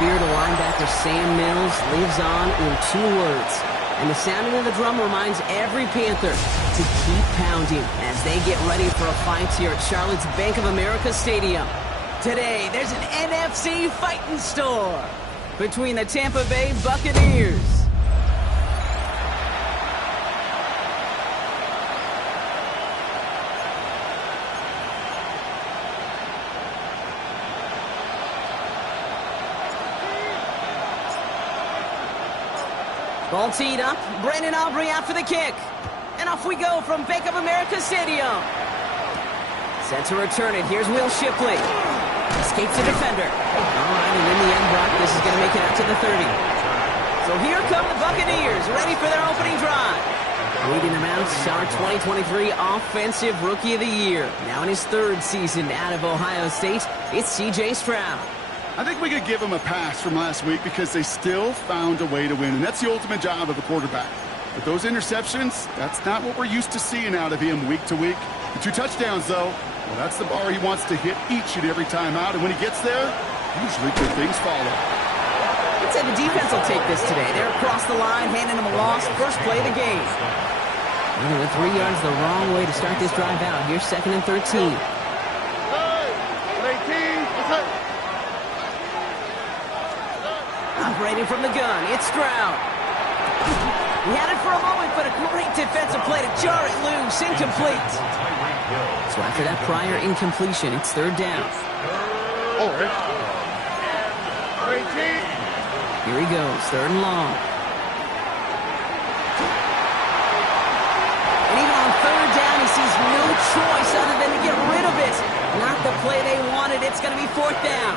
spirit of linebacker Sam Mills lives on in 2 words. And the sounding of the drum reminds every Panther to keep pounding as they get ready for a fight here at Charlotte's Bank of America Stadium. Today, there's an NFC fighting store between the Tampa Bay Buccaneers ball teed up. Brandon Aubrey out for the kick. And off we go from Bank of America Stadium. Set to return it. Here's Will Shipley. Escapes the defender. All right, and in the end, Brock, this is going to make it out to the 30. So here come the Buccaneers, ready for their opening drive. Leading them out, our 2023 Offensive Rookie of the Year. Now in his 3rd season out of Ohio State, it's C.J. Stroud. I think we could give them a pass from last week because they still found a way to win, and that's the ultimate job of a quarterback. But those interceptions, that's not what we're used to seeing out of him week to week. The 2 touchdowns, though, well, that's the bar he wants to hit each and every time out, and when he gets there, usually good things follow. Let's say the defense will take this today. They're across the line, handing him a loss. First play of the game. Well, with 3 yards the wrong way to start this drive out. Here's 2nd and 13. Operating from the gun, it's Stroud. He had it for a moment, but a great defensive play to jar it loose. Incomplete. So after that prior incompletion, it's 3rd down. Here he goes, 3rd and long. And even on 3rd down, he sees no choice other than to get rid of it. Not the play they wanted. It's going to be 4th down.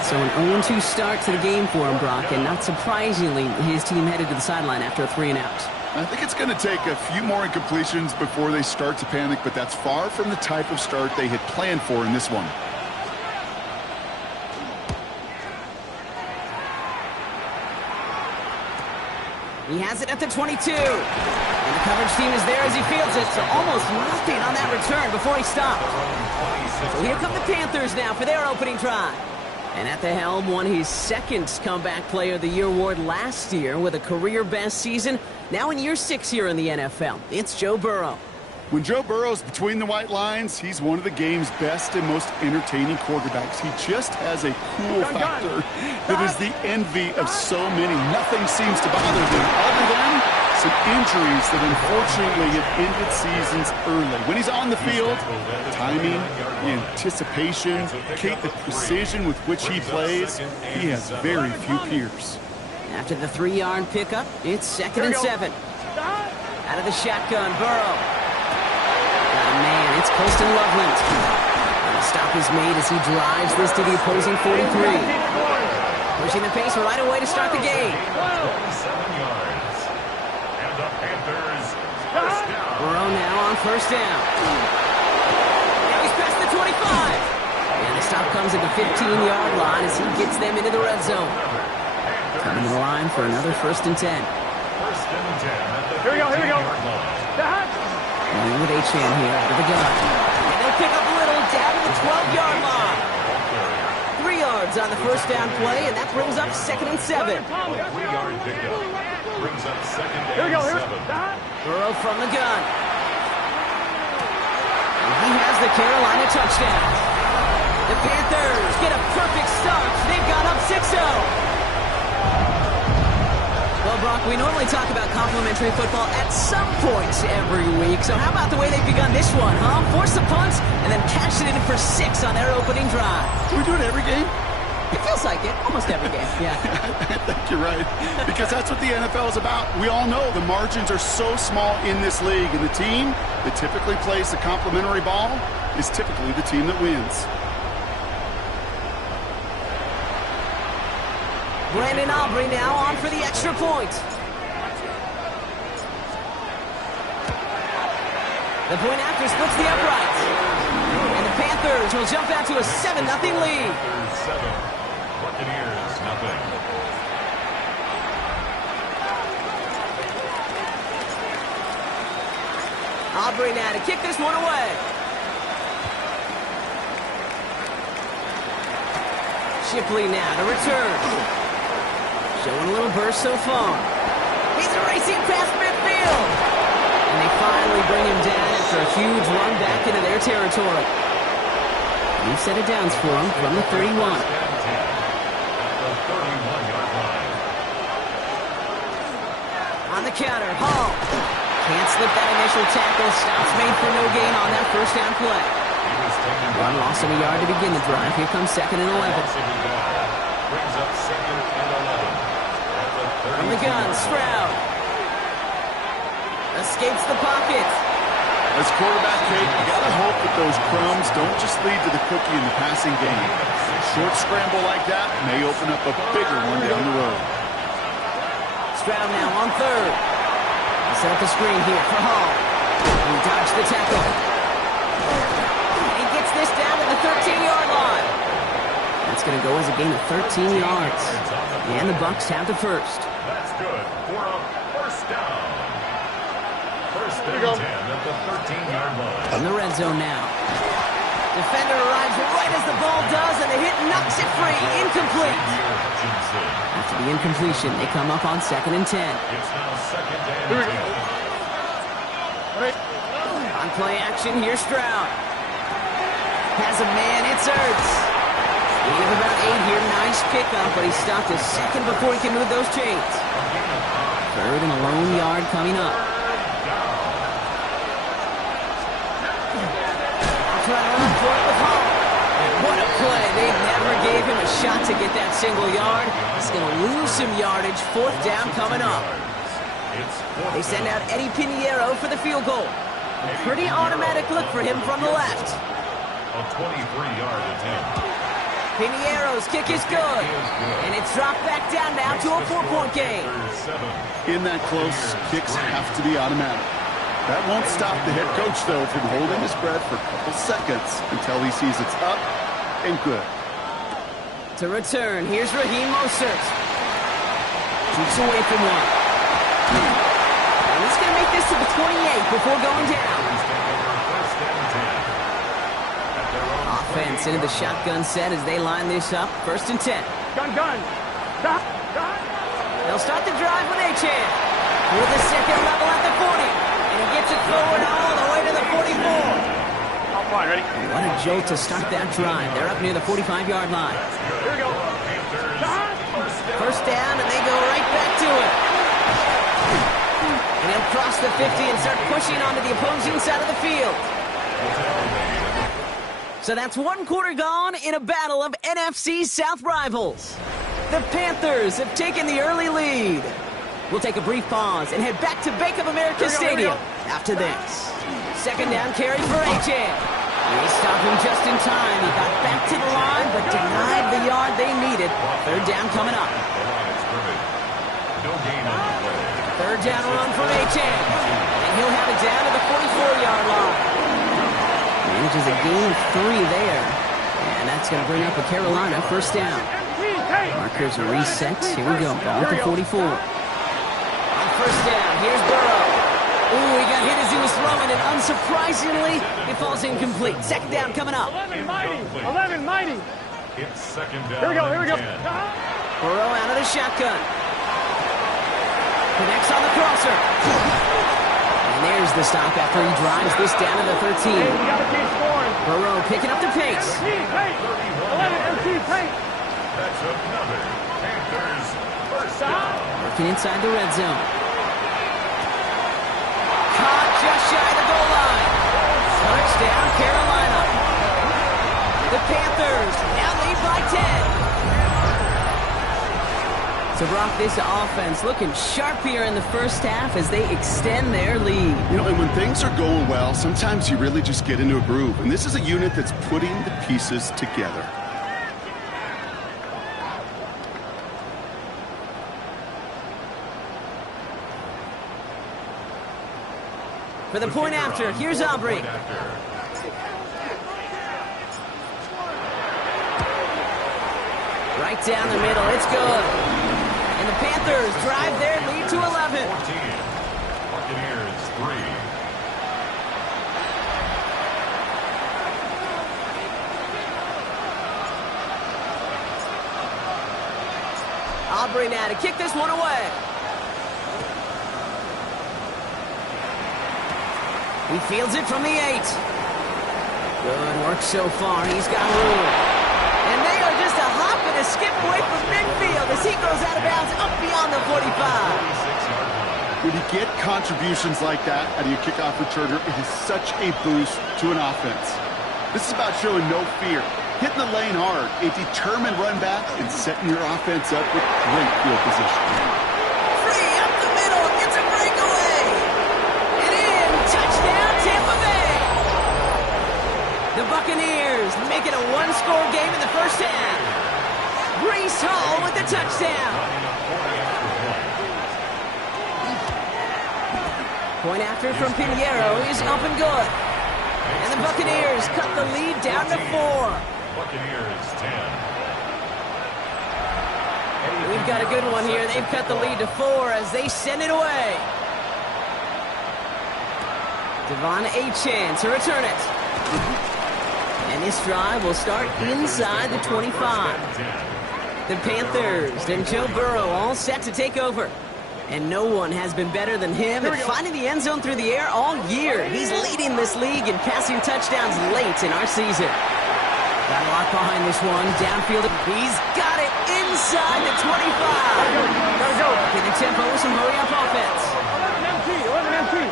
So an 0-2 start to the game for him, Brock, and not surprisingly, his team headed to the sideline after a 3-and-out. I think it's going to take a few more incompletions before they start to panic, but that's far from the type of start they had planned for in this one. He has it at the 22. And the coverage team is there as he fields it, so almost nothing on that return before he stopped. So here come the Panthers now for their opening drive. And at the helm, won his 2nd Comeback Player of the Year award last year with a career-best season. Now in year 6 here in the NFL, it's Joe Burrow. When Joe Burrow's between the white lines, he's one of the game's best and most entertaining quarterbacks. He just has a cool factor that is the envy of so many. Nothing seems to bother them other than some injuries that unfortunately have ended seasons early. When he's on the field, timing, anticipation, the precision with which he plays, he has very few peers. After the 3-yard pickup, it's 2nd and 7. Out of the shotgun, Burrow. Oh, man, it's Colston Loveland. And the stop is made as he drives this to the opposing 43. Pushing the pace right away to start the game. 27 yards. And the Panthers first down. Burrow now on 1st down. Now he's past the 25. And the stop comes at the 15-yard line as he gets them into the red zone. Coming to the line for another 1st and 10. 1st and 10 at the Here we go. 15-yard line. And with Achane here out of the gun. And they'll pick up a little down to the 12-yard line. 3 yards on the 1st down play, and that brings up 2nd and 7. 3-yard pickup brings up 2nd and 7. Burrow from the gun. And he has the Carolina touchdown. The Panthers get a perfect start. They've gone up 6-0. Well, Brock, we normally talk about complimentary football at some point every week. So how about the way they've begun this one, huh? Force the punt and then cash it in for 6 on their opening drive. Do we do it every game? It feels like it. Almost every game, yeah. I think you're right. Because that's what the NFL is about. We all know the margins are so small in this league. And the team that typically plays the complimentary ball is typically the team that wins. Brandon Aubrey now on for the extra point. The point after splits the uprights. And the Panthers will jump out to a 7-0 lead. 7, Buccaneers, nothing. Aubrey now to kick this one away. Shipley now to return. Showing a little burst so far. He's racing past midfield. And they finally bring him down after a huge run back into their territory. New set of downs for him from the 31. On the counter, Hall. Can't slip that initial tackle. Stops made for no gain on that first down play. One loss of a yard to begin the drive. Here comes 2nd and 11. Brings up 2nd and 11. From the gun, Stroud. Escapes the pocket. As quarterback, Kate, you gotta hope that those crumbs don't just lead to the cookie in the passing game. A short scramble like that may open up a bigger one down the road. Stroud now on 3rd. He set up the screen here for Hall. He dodged the tackle. He gets this down to the 13-yard line. That's going to go as a gain of 13 yards. And the Bucs have the first. That's good for a first down. First and 10 at the 13-yard line. In the red zone now. Defender arrives right as the ball does, and the hit knocks it free. Incomplete. After the incompletion, they come up on 2nd and 10. It's now 2nd and 10. On play action, here's Stroud. Has a man, it's Ertz. Gain of about 8 here, nice pickup, but he stopped a second before he can move those chains. 3rd and a lone yard coming up. Trying to run for it with Hall. What a play. They never gave him a shot to get that single yard. He's going to lose some yardage. 4th down coming up. They send out Eddie Pinheiro for the field goal. A pretty automatic look for him from the left. A 23-yard attempt. Pinheiro's kick is good. And it's dropped back down now to a 4-point game. In that close, kicks have to be automatic. That won't stop the head coach, though, from holding his breath for a couple seconds until he sees it's up and good. To return, here's Raheem Mostert. Keeps away from one. And he's going to make this to the 28 before going down. Offense into the shotgun set as they line this up. 1st and 10. Gun. Stop. They'll start the drive with Achane. For the 2nd level at the 40. And he gets it forward all the way to the 44. Offline, ready? What a jolt to start that drive. They're up near the 45-yard line. Here we go. First down, and they go right back to it. And he'll cross the 50 and start pushing onto the opposing side of the field. So that's 1 quarter gone in a battle of NFC South rivals. The Panthers have taken the early lead. We'll take a brief pause and head back to Bank of America Stadium after this. 2nd down carry for Achane. They stopped him just in time. He got back to the line, but denied the yard they needed. 3rd down coming up. No gain on the play. 3rd down run for Achane. And he'll have it down to the 44-yard line. Manages a gain of 3 there. And that's going to bring up a Carolina 1st down. Markers are reset. Here we go. Ball at the 44. On 1st down, here's Burrow. Ooh, he got hit as he was throwing, and unsurprisingly, it falls incomplete. 2nd down coming up. 11 mighty. It's 2nd down. Here we go. Burrow out of the shotgun. Connects on the crosser. And there's the stop after he drives this down to the 13. Hey, we gotta keep scoring. Burrow picking up the pace. Pace. 11 MC pace. That's another Panthers first down. Working inside the red zone. Caught just shy of the goal line. Touchdown, Carolina. The Panthers now lead by 10. So, Brock, this offense looking sharp here in the first half as they extend their lead. You know, and when things are going well, sometimes you really just get into a groove. And this is a unit that's putting the pieces together. For the point after, here's Aubrey. Right down the middle, it's good. And the Panthers drive their lead to 11. 14. Buccaneers 3. Aubrey now to kick this one away. He fields it from the 8. Good work so far. He's got room. And they are just a hop and a skip away from midfield as he goes out of bounds up beyond the 45. When you get contributions like that out of your kickoff returner, it is such a boost to an offense. This is about showing no fear, hitting the lane hard, a determined run back, and setting your offense up with great field position. Free up the middle, gets a breakaway. And in, touchdown Tampa Bay. The Buccaneers make it a one-score game in the first half. Breece Hall with the touchdown. Point after from Pinheiro is up and good. And the Buccaneers cut the lead down to 4. Buccaneers 10. We've got a good one here. They've cut the lead to 4 as they send it away. Devon Achane to return it. And this drive will start inside the 25. The Panthers and Joe Burrow all set to take over. And no one has been better than him at finding the end zone through the air all year. He's leading this league in passing touchdowns late in our season. Got a lot behind this one. Downfield. He's got it inside the 25. Gotta go. Getting tempo with some hurry-up offense. 11 MT.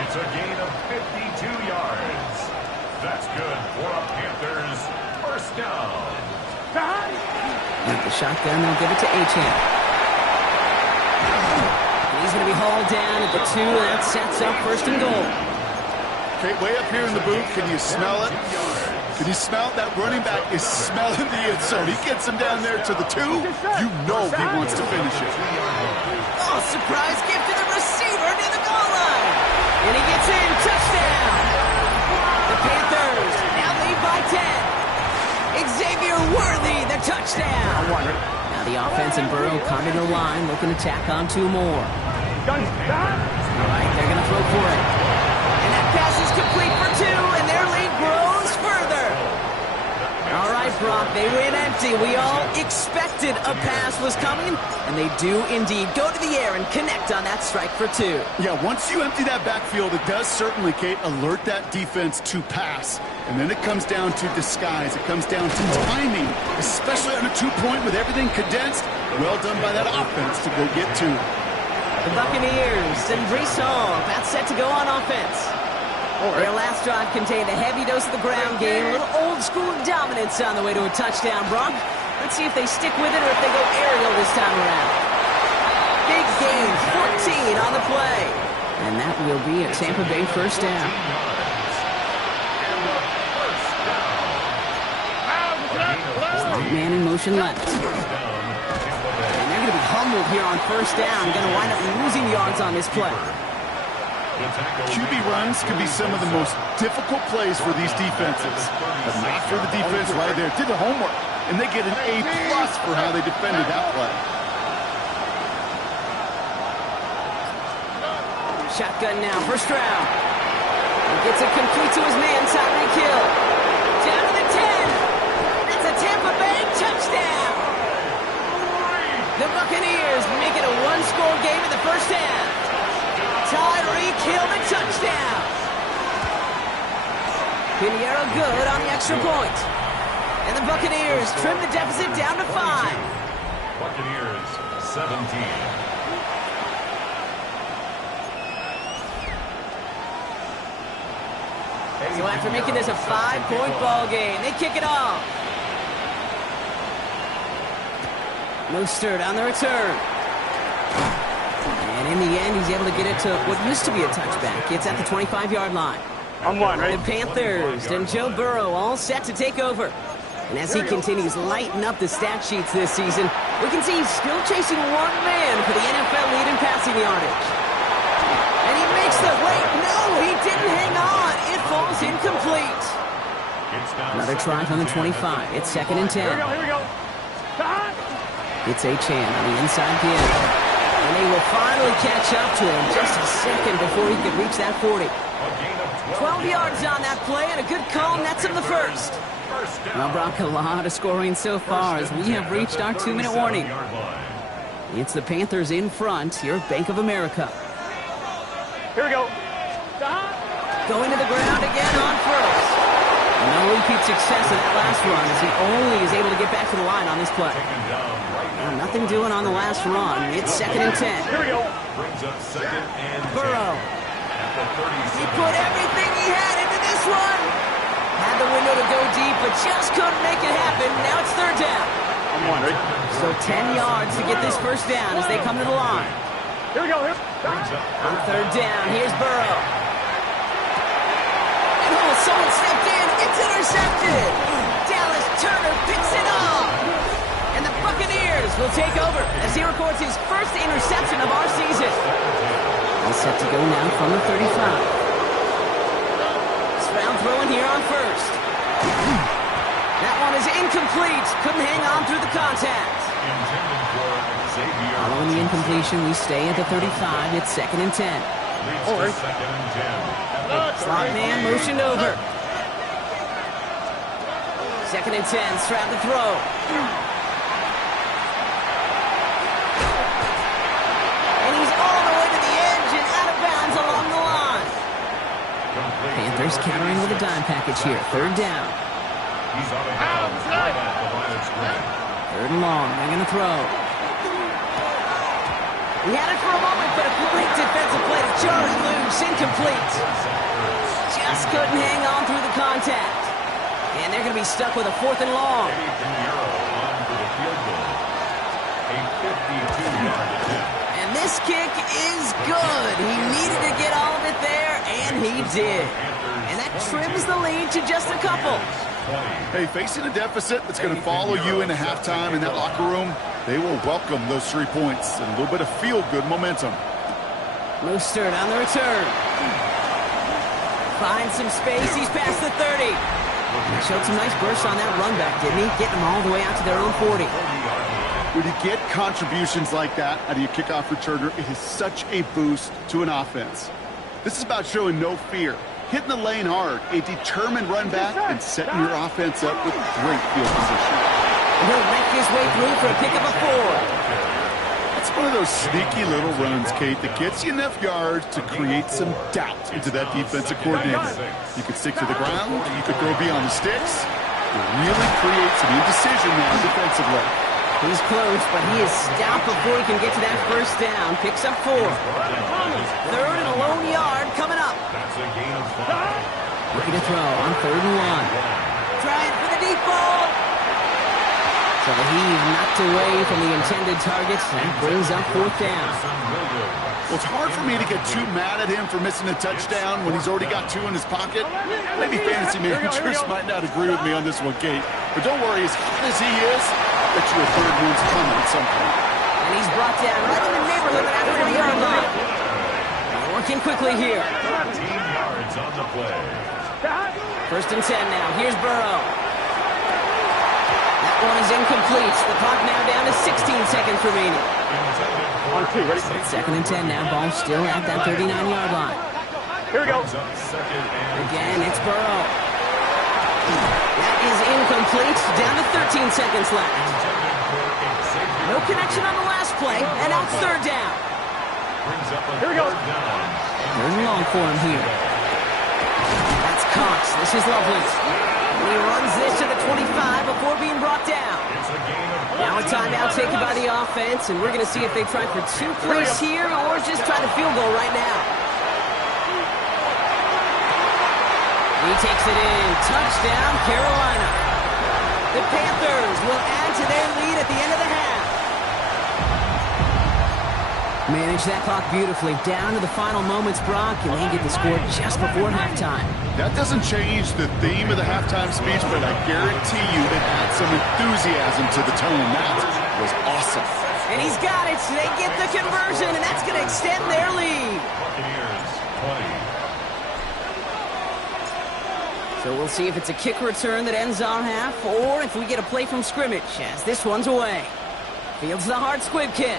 It's a gain of 52 yards. That's good for a Panthers first down. With the shotgun, they'll give it to Achane. He's going to be hauled down at the 2, and that sets up first and goal. Okay, way up here in the booth, can you smell it? Can you smell it? That running back is smelling the end zone. He gets him down there to the 2. You know he wants to finish it. Oh, surprise gift to the receiver near the goal line. And he gets in. Touchdown. The Panthers now lead by 10. Xavier Worthy, the touchdown. Now the offense and Burrow come to the line, looking to tack on 2 more. All right, they're going to throw for it. And that pass is complete for 2, and their lead grows further. All right, Brock, they went empty. We all expected a pass was coming, and they do indeed go to the air and connect on that strike for 2. Yeah, once you empty that backfield, it does certainly, Kate, alert that defense to pass. And then it comes down to disguise. It comes down to timing, especially on a 2-point with everything condensed. Well done by that offense to go get 2. The Buccaneers and Breece Hall about set to go on offense. Their last drive contained a heavy dose of the ground game, a little old-school dominance on the way to a touchdown. Brock, let's see if they stick with it or if they go aerial this time around. Big game, 14 on the play. And that will be a Tampa Bay first down. Man in motion left. And they're going to be humbled here on first down. Going to wind up losing yards on this play. QB runs can be some of the most difficult plays for these defenses. But not for the defense right there. Did the homework. And they get an A+ for how they defended that play. Shotgun now, first round. He gets it complete to his man, Tyreek Hill. Down to the 10. That's a Tampa Bay touchdown. The Buccaneers make it a one-score game in the first half. Tyreek Hill, the touchdown. Pinheiro good on the extra point. And the Buccaneers trim the deficit down to 5. Buccaneers 17. So after making this a 5-point ball game, they kick it off. Mostert on the return. And in the end, he's able to get it to what used to be a touchback. It's at the 25-yard line. I'm one, right? The Panthers and Joe Burrow all set to take over. And as he continues lighting up the stat sheets this season, we can see he's still chasing one man for the NFL lead in passing yardage. And he makes the wait. No, he didn't hang on. It falls incomplete. Another try from the 25. It's 2nd and 10. Here we go. It's Achane on the inside again. And they will finally catch up to him just a second before he could reach that 40. 12 yards on that play, and a good call nets him the first. Well, Brock, a lot of scoring so far as we have reached our 2-minute warning. It's the Panthers in front here at Bank of America. Here we go. Going to the ground again on first. No repeat success in that last run as he only is able to get back to the line on this play. Well, nothing doing on the last run. It's 2nd and 10. Here we go. Brings up 2nd and 10. Burrow. At the 37. He put everything he had into this one. Had the window to go deep, but just couldn't make it happen. Now it's 3rd down. I'm one, right? So 10 yards to get this first down as they come to the line. Here we go. Here. On 3rd down, here's Burrow. And oh, someone stepped in. It's intercepted. Dallas Turner picks it off. And the Buccaneers will take over as he records his first interception of our season. All set to go now from the 35. Stroud throwing here on first. That one is incomplete. Couldn't hang on through the contact. Following the incompletion, we stay at the 35. It's 2nd and 10. Slot man motioned over. 2nd and 10. Stroud to throw. And he's all the way to the edge and out of bounds along the line. Panthers countering with a dime package here. 3rd down. He's out of bounds right at the line of scrimmage. 3rd and long. They're going to throw. He had it for a moment, but a great defensive play to Charlie loose. Incomplete. Just couldn't hang on through the contact. And they're going to be stuck with a 4th and long. And this kick is good. He needed to get all of it there, and he did. And that trims the lead to just a couple. Hey, facing a deficit that's going to follow you into halftime in that locker room, they will welcome those 3 points and a little bit of feel-good momentum. Mostert on the return. Finds some space. He's past the 30. He showed some nice bursts on that run back, didn't he? Getting them all the way out to their own 40. When you get contributions like that out of your kickoff returner, it is such a boost to an offense. This is about showing no fear, hitting the lane hard, a determined run back, and setting your offense up with great field position. And he'll make his way through for a pickup of 4. It's one of those sneaky little runs, Kate, that gets you enough yards to create some doubt into that defensive coordinator. You could stick to the ground, you could throw beyond the sticks. You really create some indecision now defensively. He's close, but he is stopped before he can get to that first down. Picks up 4. 3rd and a lone yard coming up. Looking to throw on 3rd and 1. Trying for the deep ball. So he's knocked away from the intended targets. That brings up 4th down. Well, it's hard for me to get too mad at him for missing a touchdown when he's already got 2 in his pocket. Maybe fantasy managers might not agree with me on this one, Kate. But don't worry, as hot as he is, I bet you a 3rd one's coming at some point. And he's brought down right in the neighborhood of that 40-yard line. Working quickly here. 13 yards on the play. 1st and 10 now. Here's Burrow. That one is incomplete. The clock now down to 16 seconds remaining. On 2, ready? 2nd and 10 now. Ball still at that 39-yard line. Here we go. Again, it's Burrow. That is incomplete. Down to 13 seconds left. No connection on the last play, and now it's 3rd down. Here we go. 3rd and long for him here. That's Cox. This is lovely. He runs this to the 25 before being brought down. Now a timeout taken by the offense, and we're going to see if they try for 2 plays here or just try the field goal right now. He takes it in. Touchdown, Carolina. The Panthers will add to their lead at the end of the half. Manage that clock beautifully. Down to the final moments, Brock, and they get the score just before halftime. That doesn't change the theme of the halftime speech, but I guarantee you it adds some enthusiasm to the tone. That was awesome. And he's got it. So they get the conversion, and that's going to extend their lead. Buccaneers 20. So we'll see if it's a kick return that ends our half, or if we get a play from scrimmage, as this one's away. Fields the hard squib kick.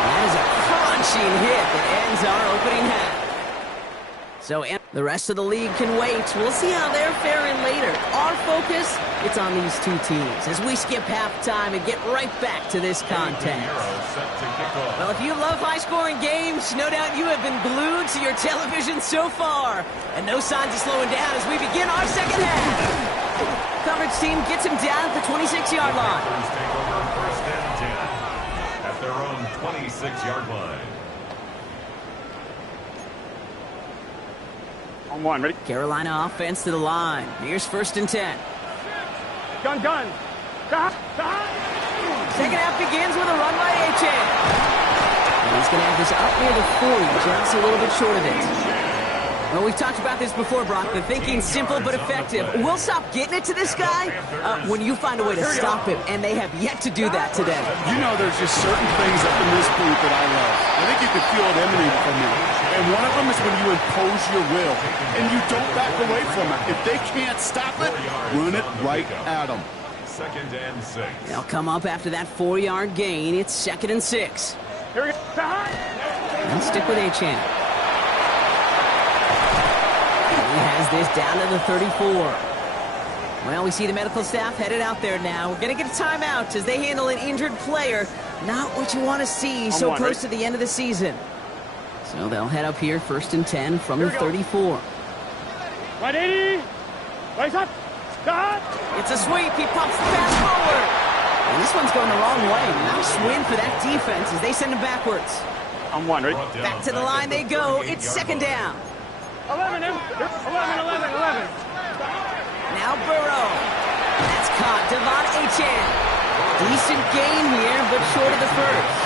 That is a crunching hit that ends our opening half. So the rest of the league can wait. We'll see how they're faring later. Our focus, it's on these two teams as we skip halftime and get right back to this contest. Well, if you love high-scoring games, no doubt you have been glued to your television so far. And no signs of slowing down as we begin our second half. Coverage team gets him down at the 26-yard line. Take over first and 10 at their own 26-yard line. On one, ready? Carolina offense to the line. Here's first and 10. Gun. Second half begins with a run by Achane. And he's going to have this up near the 40, just a little bit short of it. Well, we've talked about this before, Brock. The thinking's simple but effective. We'll stop getting it to this guy when you find a way to stop him, and they have yet to do that today. You know, there's just certain things up in this booth that I love. I think you can feel it emanate from me. And one of them is when you impose your will, and you don't back away from it. If they can't stop it, run it right at them. Second and 6. They'll come up after that 4-yard gain. It's second and 6. Here we go. And stick with Achane. He has this down to the 34. Well, we see the medical staff headed out there now. We're going to get a timeout as they handle an injured player. Not what you want to see so close to the end of the season. So they'll head up here, first and 10 from the 34. 180. Raise up. Stop. It's a sweep. He pumps the pass forward. And this one's going the wrong way. Nice win for that defense as they send him backwards. On one, ready? Back to the line they go. It's second down. 11. Now Burrow. That's caught. Devon Achane. Decent gain here, but short of the first.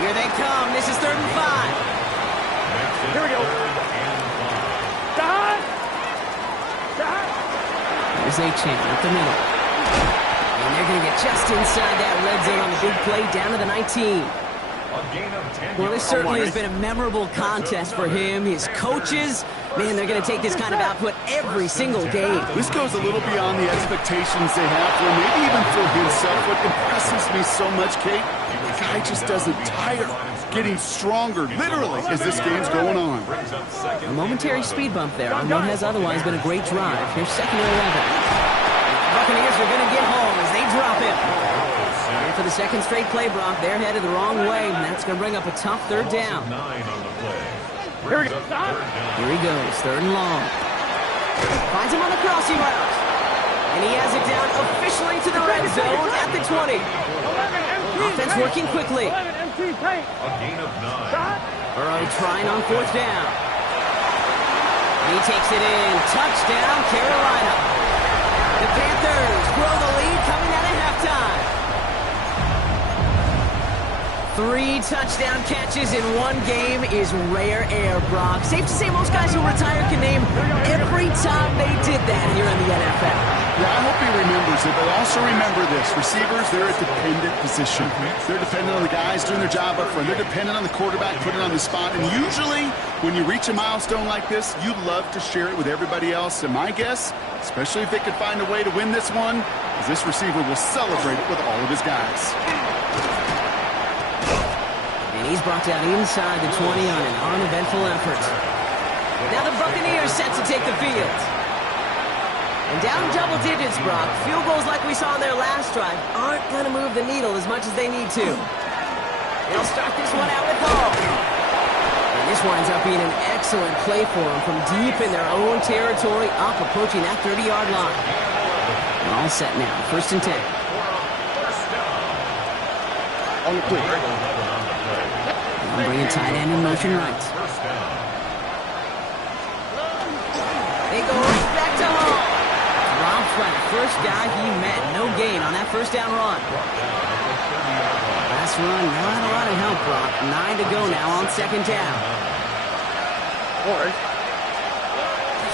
Here they come. This is third and 5. Here we go. Stop. Here's Achane at the middle. And they're going to get just inside that red zone on the big play down to the 19. Well, this certainly has been a memorable contest for him. His coaches, man, they're going to take this kind of output every single game. This goes a little beyond the expectations they have for him, maybe even for himself. What impresses me so much, Kate, the guy just doesn't tire. Getting stronger, literally, as this game's going on. A momentary speed bump there on what has otherwise been a great drive. Here's second and 11. Buccaneers are going to get home as they drop him. And for the second straight play, Brock, they're headed the wrong way, and that's going to bring up a tough third down. Here we go. Here he goes, third and long. Finds him on the crossing route. And he has it down officially to the red zone at the 20. Offense working quickly. Burrow trying on fourth down. He takes it in. Touchdown, Carolina. The Panthers grow the lead coming out of halftime. 3 touchdown catches in one game is rare air, Brock. Safe to say most guys who retire can name every time they did that here in the NFL. Yeah, I hope he remembers it, but also remember this. Receivers, they're a dependent position. They're dependent on the guys doing their job up front. They're dependent on the quarterback putting it on the spot. And usually, when you reach a milestone like this, you'd love to share it with everybody else. And my guess, especially if they could find a way to win this one, is this receiver will celebrate it with all of his guys. And he's brought down inside the 20 on an uneventful effort. Now the Buccaneers set to take the field. And down double digits, Brock. Field goals like we saw in their last drive aren't going to move the needle as much as they need to. They'll start this one out with Hall. And this winds up being an excellent play for them from deep in their own territory, up approaching that 30-yard line. They're all set now. First and 10. On the quick. They'll bring a tight end in motion right. They go right back to Hall. Drops by the first guy he met. No gain on that first down run. Last run, not a lot of help, Brock. 9 to go now on second down.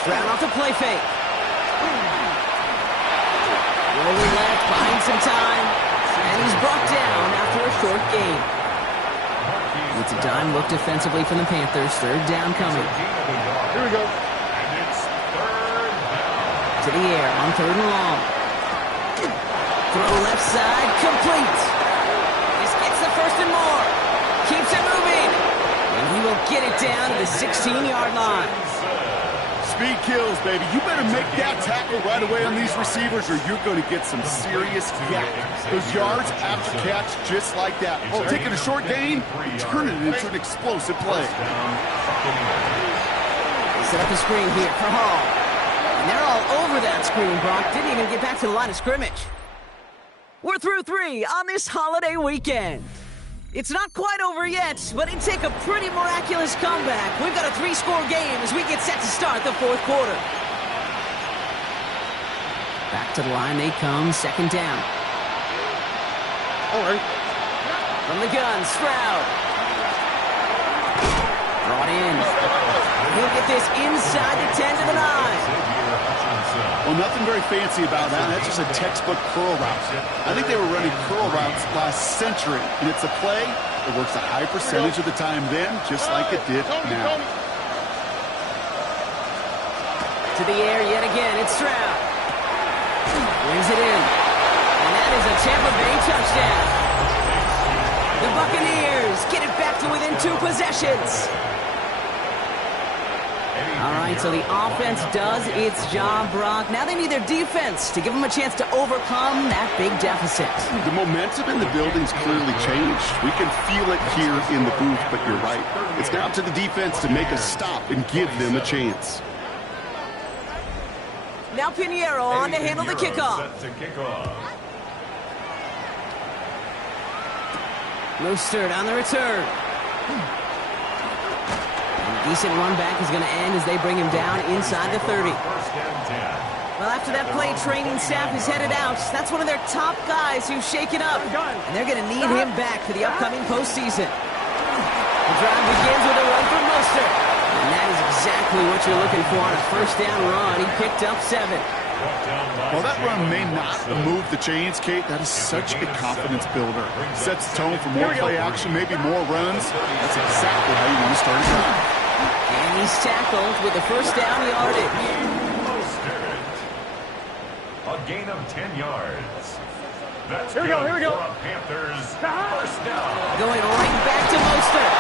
Stroud off the play fake. Rolling left, buying some time. And he's brought down after a short gain. It's a dime look defensively from the Panthers. Third down coming. Here we go. To the air on third and long. Throw left side, complete. This gets the first and more. Keeps it moving. And he will get it down to the 16-yard line. Speed kills, baby. You better make that tackle right away on these receivers or you're going to get some serious yak. Those yards after catch just like that. Oh, taking a short gain, turn it into an explosive play. Set up a screen here for Hall. And they're all over that screen, Brock. Didn't even get back to the line of scrimmage. We're through 3 on this holiday weekend. It's not quite over yet, but it'd take a pretty miraculous comeback. We've got a 3-score game as we get set to start the 4th quarter. Back to the line they come, 2nd down. All right. From the gun, Stroud. Brought in. He'll get this inside the 10 to the 9. Well, nothing very fancy about that. That's just a textbook curl route. I think they were running curl routes last century, and it's a play that works a high percentage of the time then, just like it did now. To the air yet again, it's Stroud. Brings it in. And that is a Tampa Bay touchdown. The Buccaneers get it back to within 2 possessions. All right, so the offense does its job, Brock. Now they need their defense to give them a chance to overcome that big deficit. The momentum in the building's clearly changed. We can feel it here in the booth, but you're right. It's down to the defense to make a stop and give them a chance. Now Pinheiro on to handle the kickoff. Mostert on the return. Decent run back is going to end as they bring him down inside the 30. Well, after that play, training staff is headed out. That's one of their top guys who's shaken up. And they're going to need him back for the upcoming postseason. The drive begins with a run from Mostert. And that is exactly what you're looking for on a 1st down run. He picked up 7. While that run may not move the chains, Kate, that is such a confidence builder. Sets the tone for more play action, maybe more runs. That's exactly how you want to start a drive. And he's tackled with the 1st down yardage. A gain of 10 yards. That's Here we go. Panthers, 1st down. Going right back to Mostert.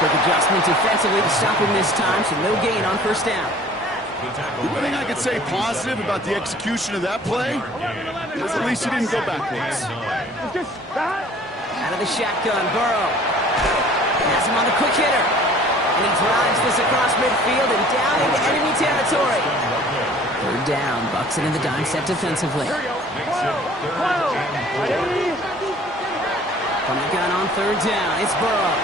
Quick adjustment defensively to stop him this time, so no gain on 1st down. The only thing I could say positive about the execution of that play is at least he didn't go backwards. Out of the shotgun, Burrow. Has him on the quick hitter. And he drives this across midfield and down into enemy territory. 3rd down, Bucks it in the dime set defensively. From the gun on 3rd down, it's Burrow.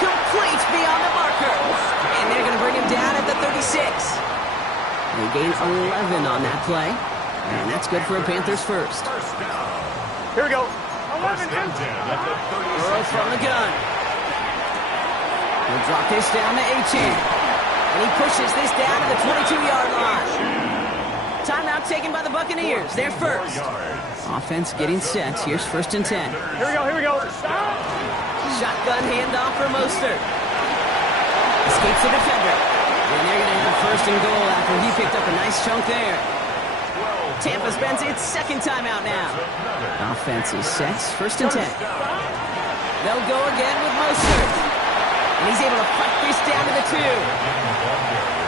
Complete beyond the marker. And they're going to bring him down at the 36. They gain 11 on that play. And that's good for a Panthers 1st. Here we go. 11 Burrow from the gun. He'll drop this down to Achane. And he pushes this down to the 22-yard line. Timeout taken by the Buccaneers. They're 1st. Offense getting set. Here's 1st and 10. Here we go. Shotgun handoff for Mostert. Escapes the defender. And they're going to have 1st and goal after he picked up a nice chunk there. Tampa spends its 2nd timeout now. Offense is set. 1st and 10. They'll go again with Mostert. And he's able to fight this down to the 2.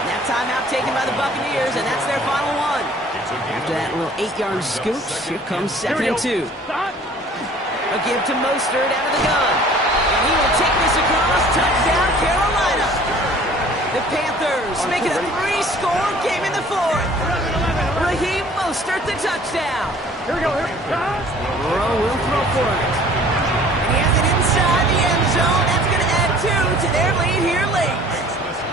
That timeout taken by the Buccaneers, and that's their final one. After that little 8-yard scoot, here comes 2nd and 2. A give to Mostert out of the gun. And he will take this across. Touchdown, Carolina. The Panthers make it a 3-score game in the 4th. Raheem Mostert, the touchdown. Here we go. Burrow will throw for it. And he has it inside the end zone. That's going to add 2 to their lead here late.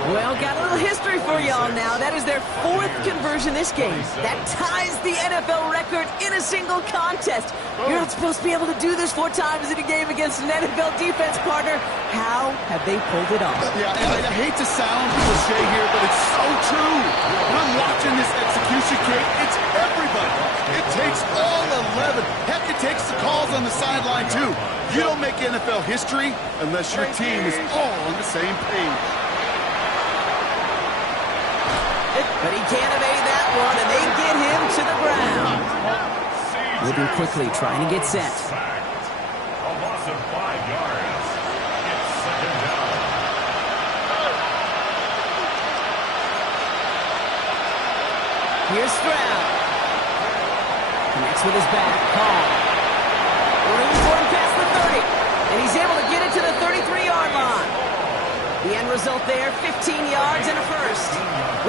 Well, got a little history for y'all now. That is their 4th conversion this game. That ties the NFL record in a single contest. You're not supposed to be able to do this 4 times in a game against an NFL defense partner. How have they pulled it off? Yeah, and I hate to sound cliche here, but it's so true. When I'm watching this execution, Kate, it's everybody. It takes all 11. Heck, it takes the calls on the sideline, too. You don't make NFL history unless your team is all on the same page. But he can't evade that one, and they get him to the ground. Moving quickly, trying to get set. A loss of 5 yards. It's 2nd down. Here's Stroud. Connects with his back. Paul. Room for him past the 30. And he's able to get it to the 33-yard line. The end result there, 15 yards and a first.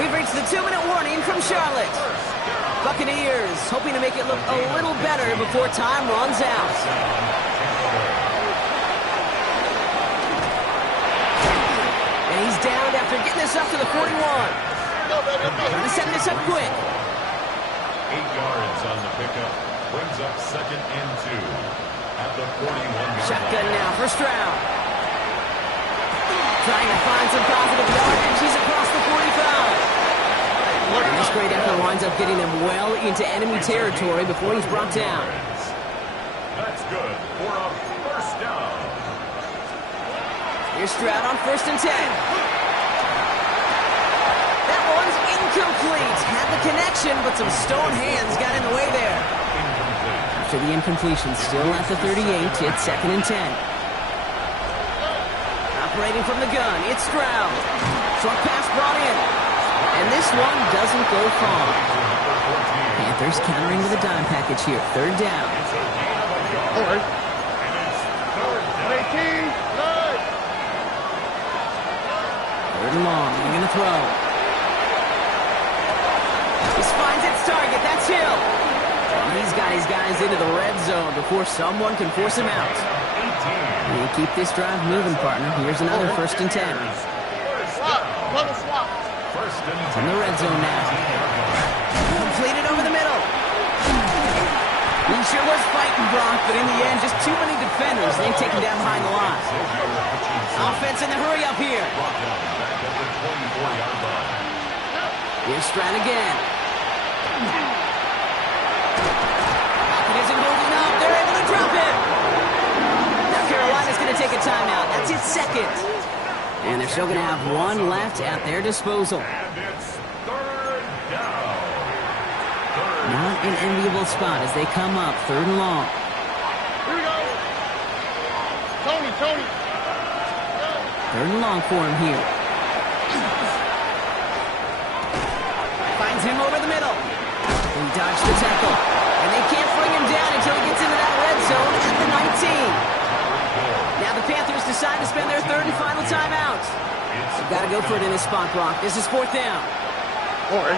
We've reached the 2-minute warning from Charlotte. Buccaneers hoping to make it look a little better before time runs out. And he's down after getting this up to the 41. Trying to set this up quick. 8 yards on the pickup. Brings up 2nd and 2 at the 41. Shotgun now for Stroud. Trying to find some positive yardage. He's across the 45. And this great effort winds up getting him well into enemy territory before he's brought down. That's good for a first down. Here's Stroud on 1st and 10. That one's incomplete. Had the connection, but some stone hands got in the way there. After the incompletion, still at the 38, it's 2nd and 10. Operating from the gun, it's Stroud. Short pass brought in. And this one doesn't go far. Panthers countering with a dime package here. 3rd down. All right. 3rd and long. They're going to throw. This finds its target. That's Hill. And he's got his guys into the red zone before someone can force him out. And keep this drive moving, partner. Here's another 1st and 10. It's in the red zone now. Completed over the middle. He sure was fighting, Brock, but in the end, just too many defenders. They take him down behind the line. Offense in the hurry up here. Here's Stroud again. It isn't holding up. They're able to drop it. Now Carolina's going to take a timeout. That's his 2nd. And they're still going to have one left at their disposal. And it's 3rd down. Not an enviable spot as they come up 3rd and long. Here we go. Tony. 3rd and long for him here. Finds him over the middle. He dodged the tackle. And they can't bring him down until he gets into that red zone at the 19. Now the Panthers decide to spend their 3rd and final timeout. You've got to go for it in this spot, Brock. This is 4th down. All right.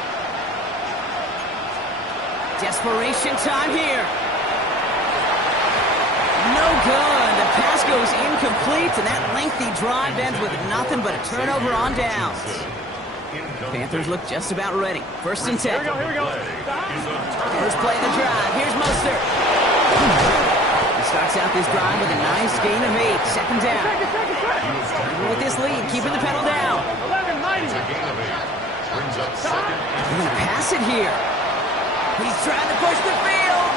Desperation time here. No good. The pass goes incomplete, and that lengthy drive ends with nothing but a turnover on downs. Panthers look just about ready. 1st and 10. Here we go. First play of the drive. Here's Mostert. He starts out this drive with a nice gain of 8. 2nd down. With this lead, keeping the pedal down. 11, 90. Brings up 2nd and They're going to pass it here. He's trying to push the field.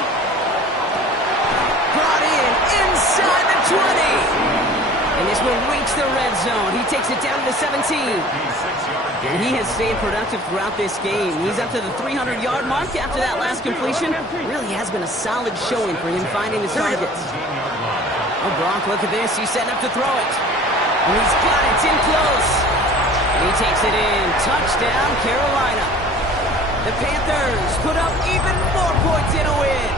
Brought in inside the 20. And this will reach the red zone. He takes it down to the 17. And he has stayed productive throughout this game. He's up to the 300-yard mark after that last completion. Really has been a solid showing for him finding his targets. Oh, Brock, look at this. He's setting up to throw it. And he's got it. It's in close. And he takes it in. Touchdown, Carolina. The Panthers put up even more points in a win.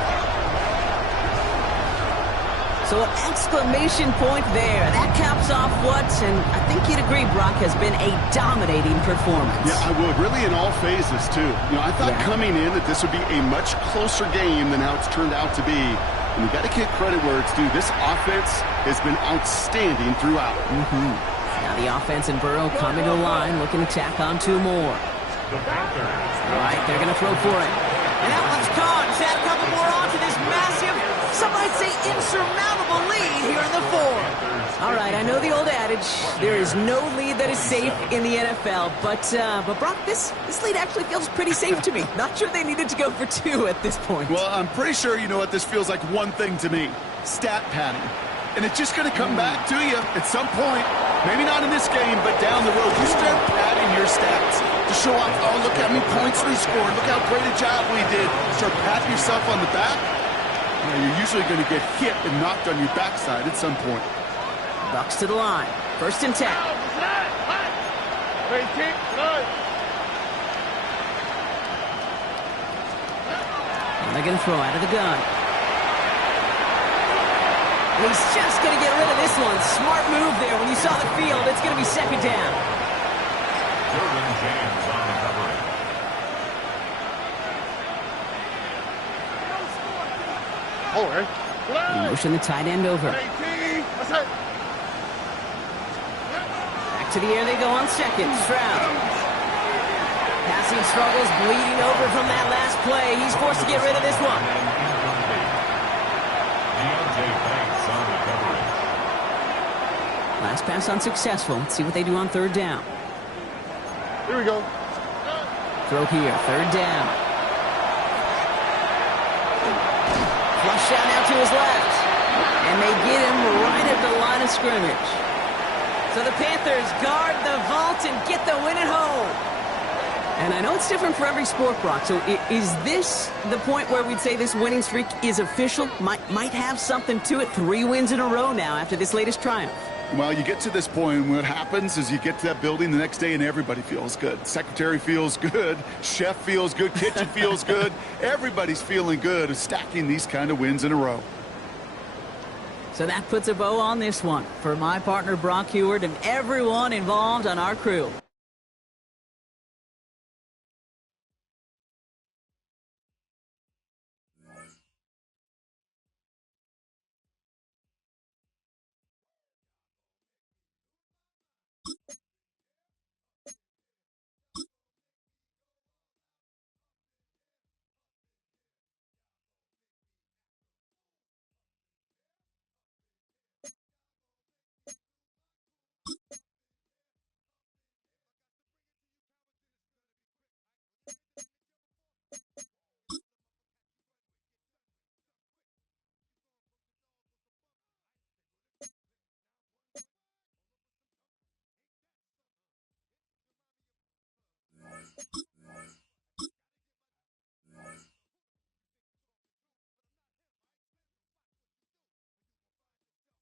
So an exclamation point there. That caps off what, and I think you'd agree, Brock, has been a dominating performance. Yeah, I would. Really in all phases, too. You know, I thought coming in that this would be a much closer game than how it's turned out to be. And you got to give credit where it's due. This offense has been outstanding throughout. Now the offense and Burrow coming to the line, looking to tack on 2 more. All right, they're going to throw for it. And that one's caught. He's add a couple more on to this massive, some might say insurmountable lead here in the 4th. All right, I know the old adage, there is no lead that is safe in the NFL, but Brock, this lead actually feels pretty safe to me. Not sure they needed to go for 2 at this point. Well, I'm pretty sure you know what this feels like one thing to me. Stat padding. And it's just going to come back to you at some point. Maybe not in this game, but down the road. You start padding your stats to show off, oh, look how many points we scored. Look how great a job we did. Start patting yourself on the back. You know, you're usually going to get hit and knocked on your backside at some point. Bucks to the line. 1st and 10. They're going to throw out of the gun. He's just going to get rid of this one. Smart move there. When you saw the field, it's going to be second down. Jordan James on recovery. All right. Motion the tight end over. That's it. Back to the air they go on second. Stroud. Passing struggles, bleeding over from that last play. He's forced to get rid of this one. Last pass unsuccessful. Let's see what they do on third down. Here we go. Throw here, third down. Flush out now to his left. And they get him right at the line of scrimmage. So the Panthers guard the vault and get the win at home. And I know it's different for every sport, Brock. So is this the point where we'd say this winning streak is official? Might have something to it. 3 wins in a row now after this latest triumph. Well, you get to this point, and what happens is you get to that building the next day, and everybody feels good. Secretary feels good. Chef feels good. Kitchen feels good. Everybody's feeling good of stacking these kind of wins in a row. So that puts a bow on this one for my partner, Brock Heward, and everyone involved on our crew.